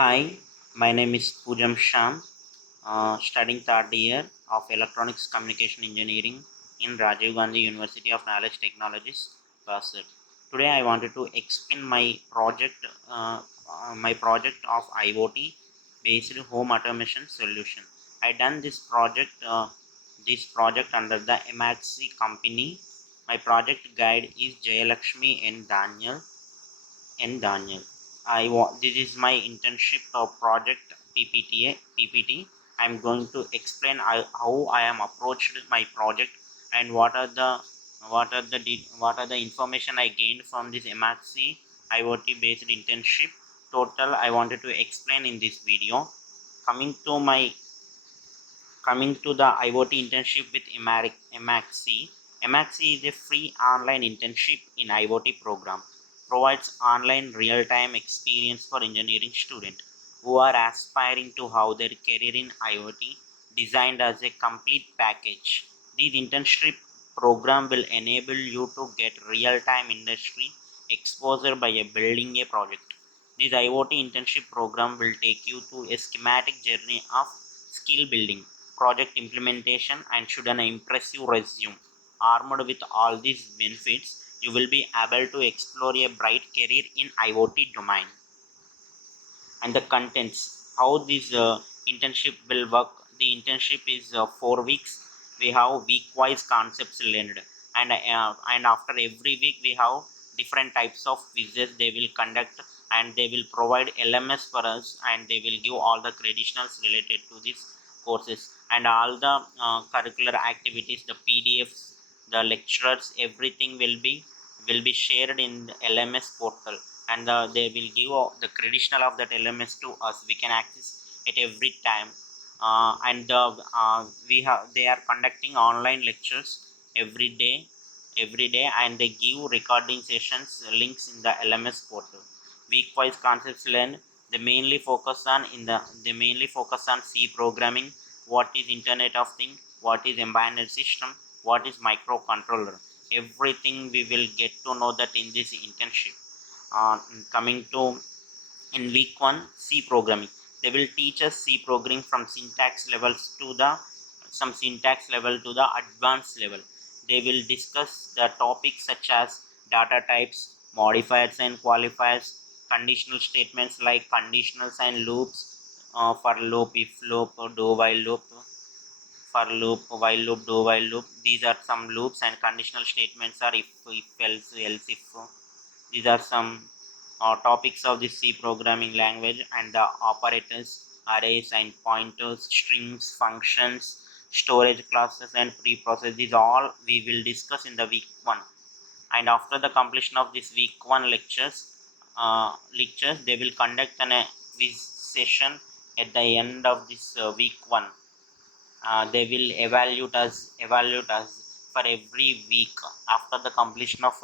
Hi, my name is Pujam Sham, studying third year of Electronics Communication Engineering in Rajiv Gandhi University of Knowledge Technologies, Basel. Today, I wanted to explain my project of IoT based home automation solution. I done this project under the Emertxe company. My project guide is Jayalakshmi and Daniel. This is my internship project PPT. I'm going to explain how I am approached my project and what are the information I gained from this MRC IoT based internship. Total I wanted to explain in this video. Coming to my Coming to the IoT internship with Emertxe. Emertxe is a free online internship in IoT program. Provides online real-time experience for engineering students who are aspiring to have their career in IoT designed as a complete package. This internship program will enable you to get real-time industry exposure by building a project. This IoT internship program will take you through a schematic journey of skill building, project implementation, and should an impressive resume. Armed with all these benefits, you will be able to explore a bright career in IoT domain. And the contents, how this internship will work. The internship is 4 weeks. We have week wise concepts learned, and after every week we have different types of quizzes they will conduct, and they will provide LMS for us, and they will give all the credentials related to these courses, and all the curricular activities, the PDFs, the lecturers, everything will be shared in the LMS portal, and they will give the credential of that LMS to us. We can access it every time, we have they are conducting online lectures every day, and they give recording sessions links in the LMS portal. Week wise concepts learned. They mainly focus on C programming, what is Internet of Things, what is embedded system, what is microcontroller. Everything we will get to know that in this internship. Coming to In week 1, C programming, they will teach us C programming from syntax level to the advanced level. They will discuss the topics such as data types, modifiers and qualifiers, conditional statements like conditionals and loops, for loop, if loop, do while loop, for loop, while loop, do while loop. These are some loops, and conditional statements are if else if. These are some topics of the C programming language, and the operators, arrays and pointers, strings, functions, storage classes, and preprocess. These all we will discuss in the week 1. And after the completion of this week 1 lectures, they will conduct a quiz session at the end of this week 1. They will evaluate us for every week. After the completion of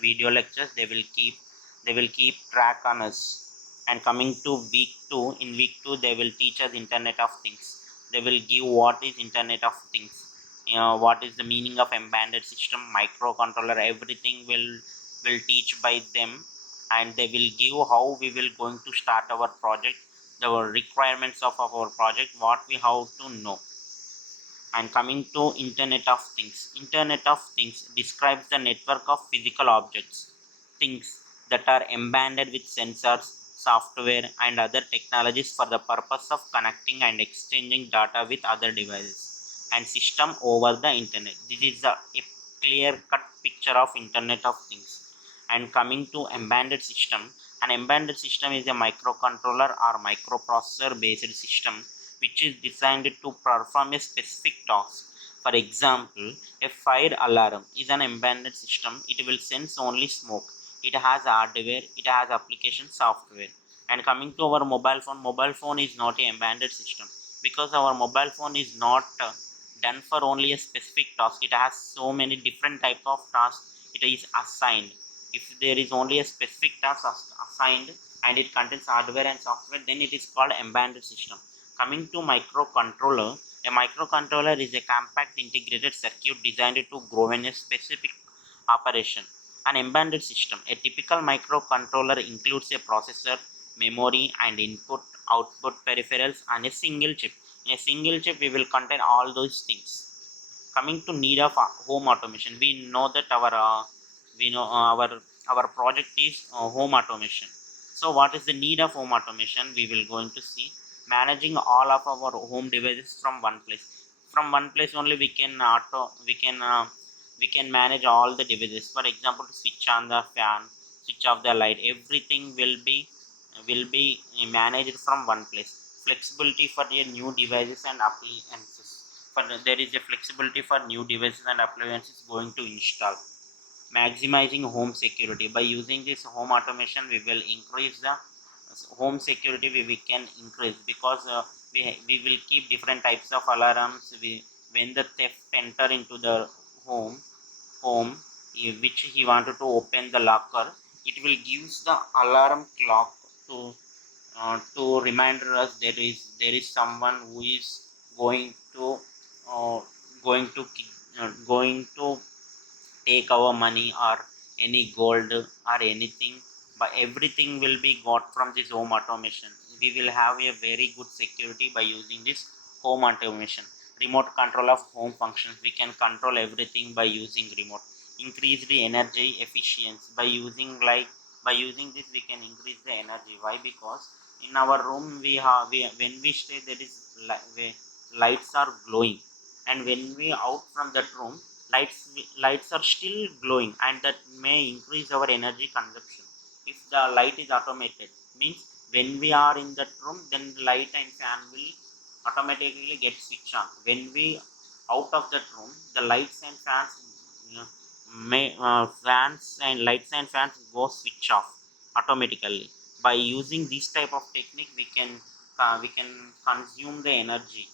video lectures, they will keep track on us. And coming to week 2, in week 2 they will teach us Internet of Things. They will give what is Internet of Things, what is the meaning of embedded system, microcontroller. Everything will teach by them, and they will give how we will going to start our project, the requirements of our project, what we have to know. And coming to Internet of Things describes the network of physical objects, things that are embedded with sensors, software and other technologies for the purpose of connecting and exchanging data with other devices and system over the internet. This is a clear cut picture of Internet of Things. And coming to embedded system, an embedded system is a microcontroller or microprocessor based system which is designed to perform a specific task. For example, a fire alarm is an embedded system. It will sense only smoke. It has hardware, it has application software. And coming to our mobile phone is not an embedded system, because our mobile phone is not done for only a specific task. It has so many different type of tasks it is assigned. If there is only a specific task assigned and it contains hardware and software, then it is called embedded system. Coming to microcontroller, a microcontroller is a compact integrated circuit designed to govern a specific operation. An embedded system, a typical microcontroller includes a processor, memory and input output peripherals and a single chip. In a single chip we will contain all those things. Coming to need of home automation, we know that our project is home automation. So what is the need of home automation? We will going to see managing all of our home devices from one place. From one place only we can manage all the devices. For example, to switch on the fan, switch off the light, everything will be managed from one place. Flexibility for the new devices and appliances. There is a flexibility for new devices and appliances going to install. Maximizing home security. By using this home automation we will increase the home security. We can increase because we will keep different types of alarms. When the theft enter into the home home which he wanted to open the locker, it will gives the alarm clock to remind us there is someone who is going to uh, going to going to take our money or any gold or anything, but everything will be got from this home automation. We will have a very good security by using this home automation. Remote control of home functions, we can control everything by using remote. Increase the energy efficiency by using this we can increase the energy. Why? Because in our room when we stay there is lights are glowing, and when we out from that room lights are still glowing, and that may increase our energy consumption. If the light is automated, means when we are in that room then light and fan will automatically get switched on. When we out of that room, the lights and fans fans and lights and fans go switch off automatically. By using this type of technique we can consume the energy.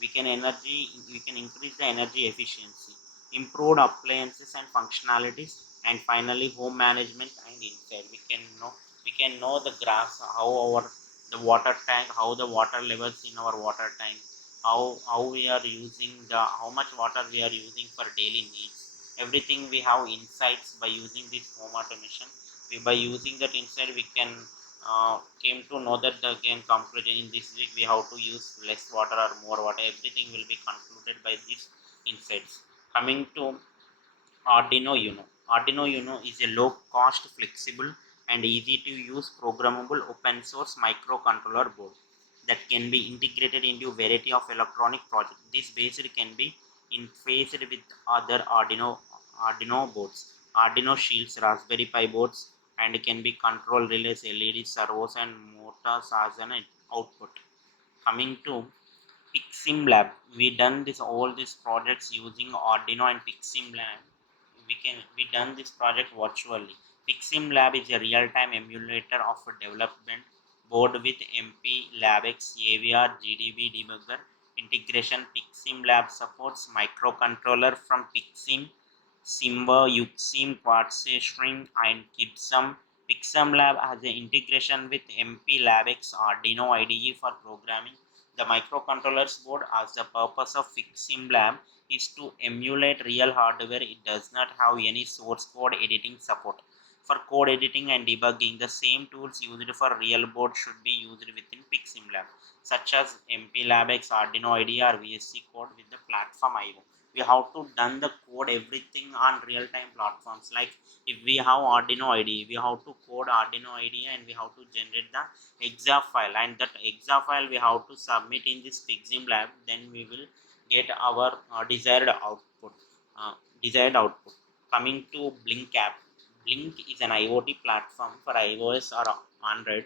We can increase the energy efficiency, improved appliances and functionalities, and finally home management and insight. We can know the graphs, how our the water tank, how the water levels in our water tank, how we are using the how much water we are using for daily needs. Everything we have insights by using this home automation. By using that insight we can came to know that the game conclusion in this week we have to use less water or more water. Everything will be concluded by these insights. Coming to Arduino Uno. Arduino Uno is a low cost, flexible, and easy to use programmable open source microcontroller board that can be integrated into a variety of electronic projects. This based can be interfaced with other Arduino boards, Arduino Shields, Raspberry Pi boards, and can be control relays, LED servos, and motors as an output. Coming to picsimlab, we done this all these projects using Arduino and picsimlab. We done this project virtually. picsimlab is a real-time emulator of a development board with MPLabX AVR GDB debugger integration. picsimlab supports microcontroller from pixim, Simba, Yuxim, Quartzstring, and Gibson. picsimlab has an integration with MPLabX Arduino IDE for programming. The microcontrollers board, as the purpose of picsimlab is to emulate real hardware. It does not have any source code editing support. For code editing and debugging, the same tools used for real board should be used within picsimlab, such as MPLabX, Arduino IDE, or VSC code with the platform IO. We have to done the code everything on real-time platforms. Like if we have Arduino IDE, we have to code Arduino IDE and we have to generate the exa file, and that exa file we have to submit in this picsimlab. Then we will get our uh, desired output. Coming to blynk app. Blynk is an IoT platform for iOS or Android,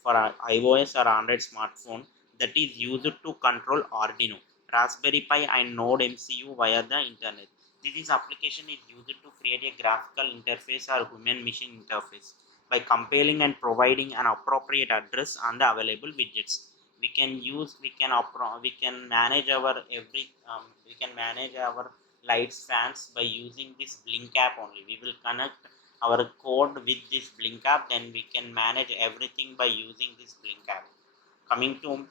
for iOS or Android smartphone, that is used to control Arduino, Raspberry Pi, and Node MCU via the internet. This application is used to create a graphical interface or human machine interface by compiling and providing an appropriate address on the available widgets. We can manage our lights, fans by using this blynk app only. We will connect our code with this blynk app, then we can manage everything by using this blynk app. Coming to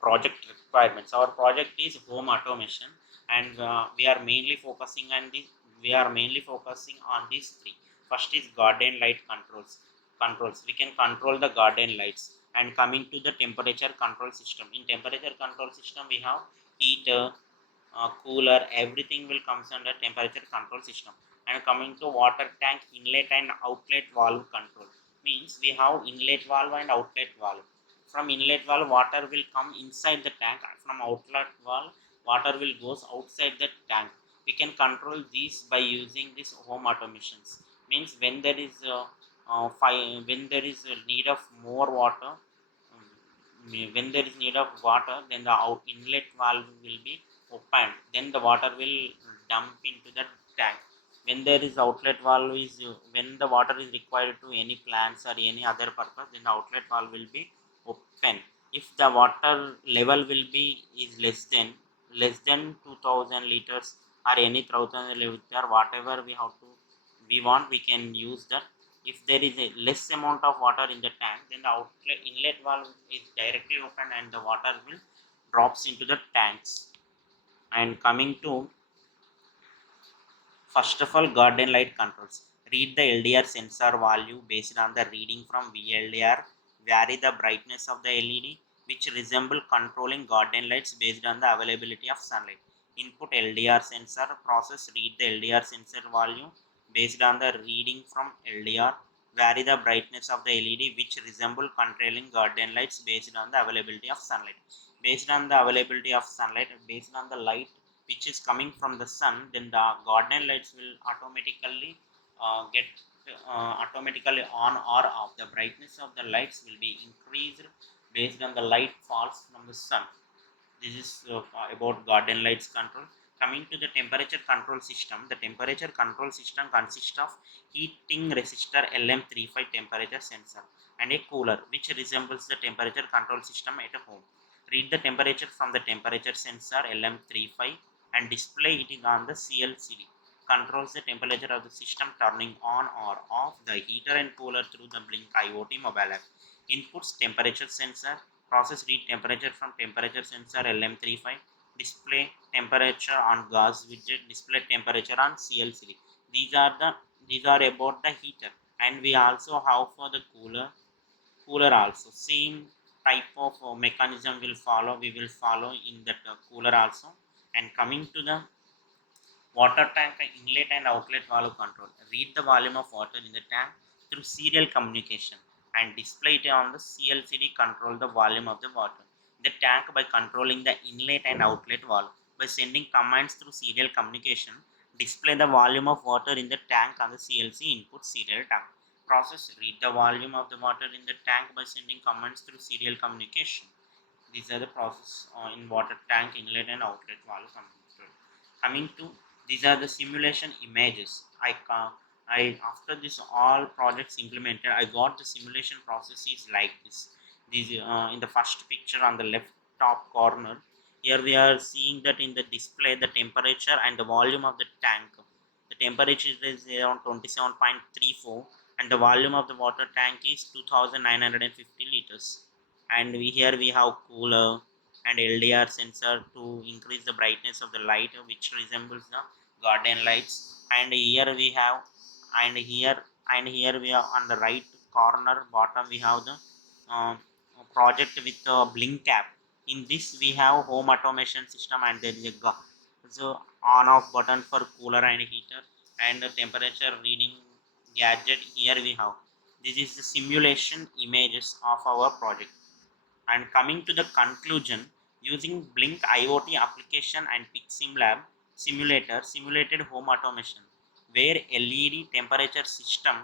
project requirements, our project is home automation, and we are mainly focusing on these three. First is garden light controls. controls. We can control the garden lights. And coming to the temperature control system, in temperature control system we have heater, cooler, everything will comes under temperature control system. And coming to water tank inlet and outlet valve control, means we have inlet valve and outlet valve. From inlet valve water will come inside the tank, from outlet valve water will goes outside the tank. We can control these by using this home automations. Means when there is when there is a need of more water, when there is need of water, then the inlet valve will be opened, then the water will dump into the tank. When there is outlet valve is when the water is required to any plants or any other purpose, then the outlet valve will be open. If the water level will be is less than 2000 liters or any 1000 liter, whatever we want, we can use that. If there is a less amount of water in the tank, then the outlet inlet valve is directly open and the water will drops into the tanks. And coming to, first of all, garden light controls. Read the LDR sensor value based on the reading from VLDR. Vary the brightness of the LED, which resemble controlling garden lights based on the availability of sunlight. Input LDR sensor. Process read the LDR sensor value based on the reading from LDR. Vary the brightness of the LED, which resemble controlling garden lights based on the availability of sunlight. Based on the availability of sunlight, based on the light which is coming from the sun, then the garden lights will automatically get automatically on or off. The brightness of the lights will be increased based on the light falls from the sun. This is about garden lights control. Coming to the temperature control system, the temperature control system consists of heating resistor LM35 temperature sensor and a cooler which resembles the temperature control system at home. Read the temperature from the temperature sensor LM35 and display it on the CLCD. Controls the temperature of the system, turning on or off the heater and cooler through the blynk IoT mobile app. Inputs temperature sensor. Process read temperature from temperature sensor LM35. Display temperature on gas widget. Display temperature on CLCD. These are about the heater. And we also have for the cooler also same type of mechanism will follow. We will follow in that cooler also. And coming to the water tank inlet and outlet valve control. Read the volume of water in the tank through serial communication and display it on the CLCD. Control the volume of the water in the tank by controlling the inlet and outlet valve. By sending commands through serial communication, display the volume of water in the tank on the CLC input serial tank. Process read the volume of the water in the tank by sending commands through serial communication. These are the process in water tank inlet and outlet valve control. Coming to, these are the simulation images. I after this all projects implemented, I got the simulation processes like this. These in the first picture on the left top corner, here we are seeing that in the display the temperature and the volume of the tank. The temperature is around 27.34 and the volume of the water tank is 2950 liters. And here we have cooler and LDR sensor to increase the brightness of the light which resembles the garden lights. And here we have, and here we are on the right corner bottom we have the uh, project with the blynk app. In this we have home automation system and there is a so on off button for cooler and heater and the temperature reading gadget. Here we have, this is the simulation images of our project. And coming to the conclusion, using blynk IoT application and picsimlab simulator simulated home automation, where LED temperature system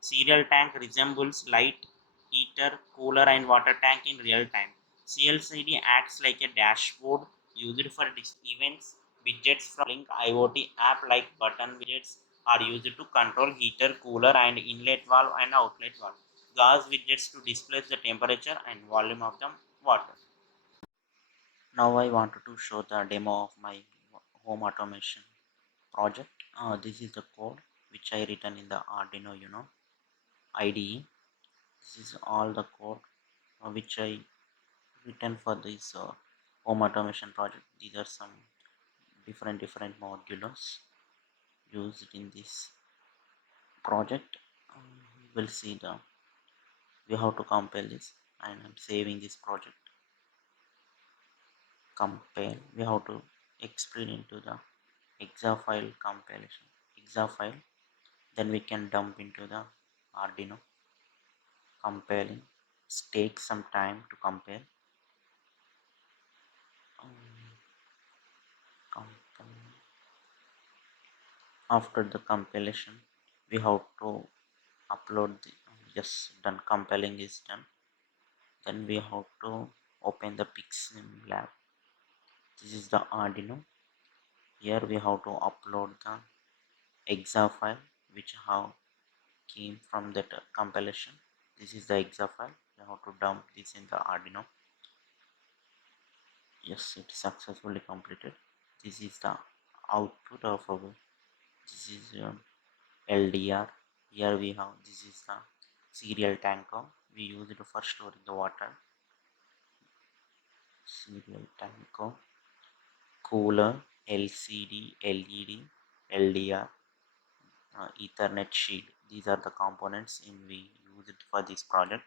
serial tank resembles light, heater, cooler and water tank in real time. CLCD acts like a dashboard used for events. Widgets from blynk IoT app like button widgets are used to control heater, cooler and inlet valve and outlet valve. Gas widgets to display the temperature and volume of the water. Now I wanted to show the demo of my home automation project. This is the code which I written in the Arduino IDE. This is all the code which I written for this home automation project. These are some different modules used in this project. We'll see the We have to compile this, and I'm saving this project. Compile, we have to export into the exa file compilation, exa file. Then we can dump into the arduino. Compiling takes some time to compile. Compile. After the compilation, we have to upload the, yes, done, compiling is done. Then we have to open the picsimlab. This is the arduino. Here we have to upload the exa file which have came from that compilation. This is the exa file. We have to dump this in the arduino. Yes, it is successfully completed. This is the output of our, this is LDR. Here we have, this is the serial tanker we use it for storing the water. Serial tanker, cooler, LCD, LED, LDR, Ethernet shield. These are the components in we use it for this project.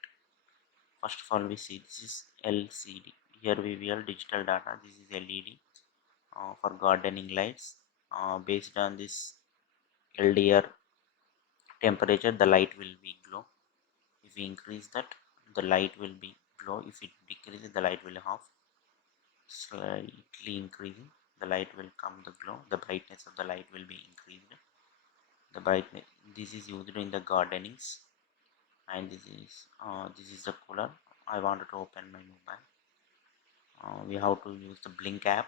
First of all, we see this is LCD. Here we will digital data. This is LED for gardening lights. Based on this LDR temperature, the light will be glow. If we increase that, the light will be glow. If it decreases, the light will off. Slightly increasing, the light will come the glow. The brightness of the light will be increased. The brightness, this is used in the gardenings. And this is the cooler. I wanted to open my mobile. We have to use the blynk app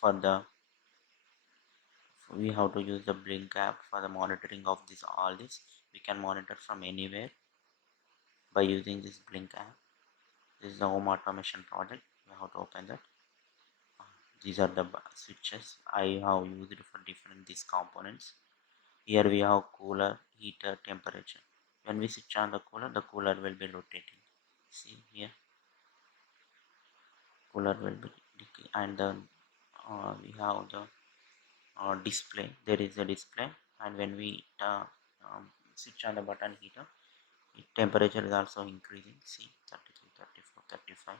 for the, we have to use the blynk app for the monitoring of this. All this we can monitor from anywhere by using this blynk app. This is the home automation project. We have to open that. These are the switches I have used for different these components. Here we have cooler, heater, temperature. When we switch on the cooler will be rotating. See here, cooler will be decay. And then we have the display. There is a display, and when we switch on the button heater, temperature is also increasing. See, 33, 34, 35.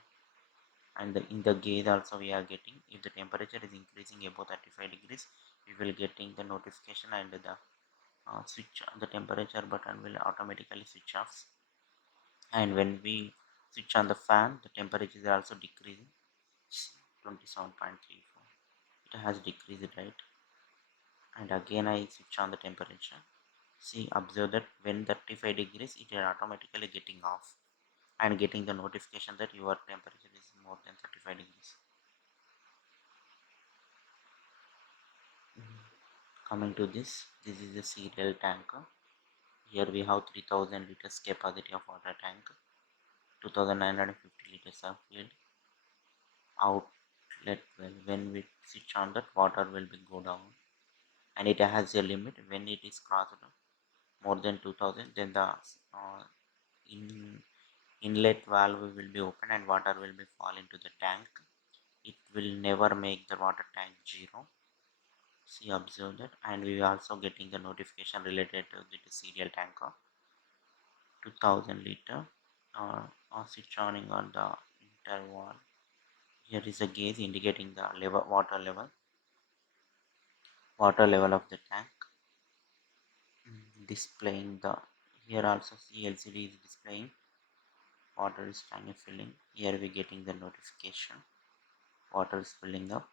And in the gauge also we are getting, if the temperature is increasing above 35 degrees, we will getting the notification, and the switch, the temperature button will automatically switch off. And when we switch on the fan, the temperature is also decreasing. 27.34, it has decreased, right? And again I switch on the temperature. See, observe that when 35 degrees, it is automatically getting off and getting the notification that your temperature is more than 35 degrees. Coming to this is a serial tanker. Here we have 3000 liters capacity of water tank, 2950 liters of fuel. Outlet well, when we switch on that, water will be go down, and it has a limit. When it is crossed more than 2000, then the in inlet valve will be open and water will be fall into the tank. It will never make the water tank zero. See, observe that. And we are also getting the notification related to the serial tanker, 2000 liter, switch on on the interval. Here is a gauge indicating the water level of the tank. Displaying the, here also see LCD is displaying water is finally filling. Here we getting the notification water is filling up.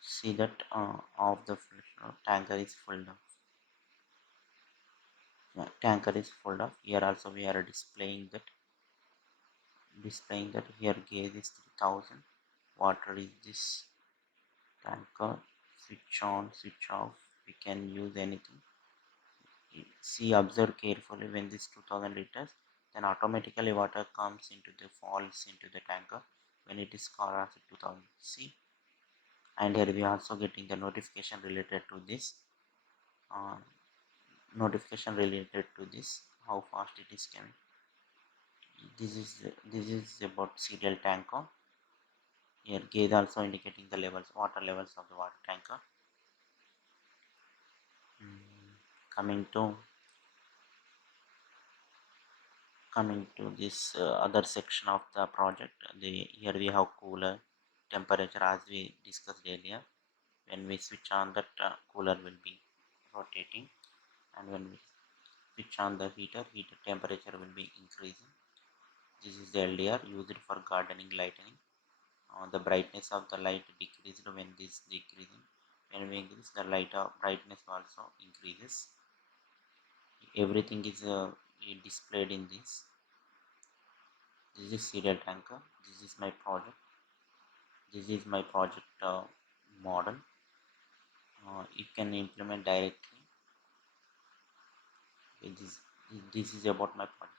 See that of the tanker is full up. Tanker is full up. Here also we are displaying that here gauge is 3000. Water is this tanker. Switch on, switch off, we can use anything. See, observe carefully. When this 2000 liters, then automatically water comes into the falls into the tanker when it is crossed 2000. See, and here we are also getting the notification related to this. How fast it is coming. This is about serial tanker. Here gauge also indicating the water levels of the water tanker. Coming to Coming to this other section of the project, here we have cooler temperature. As we discussed earlier, when we switch on that, cooler will be rotating, and when we switch on the heater temperature will be increasing. This is the LDR used for gardening lighting. The brightness of the light decreased when this decreasing. When we increase the light of brightness also increases. Everything is displayed in this. This is serial tanker. This is my project. This is my project model. You can implement directly. This is about my project.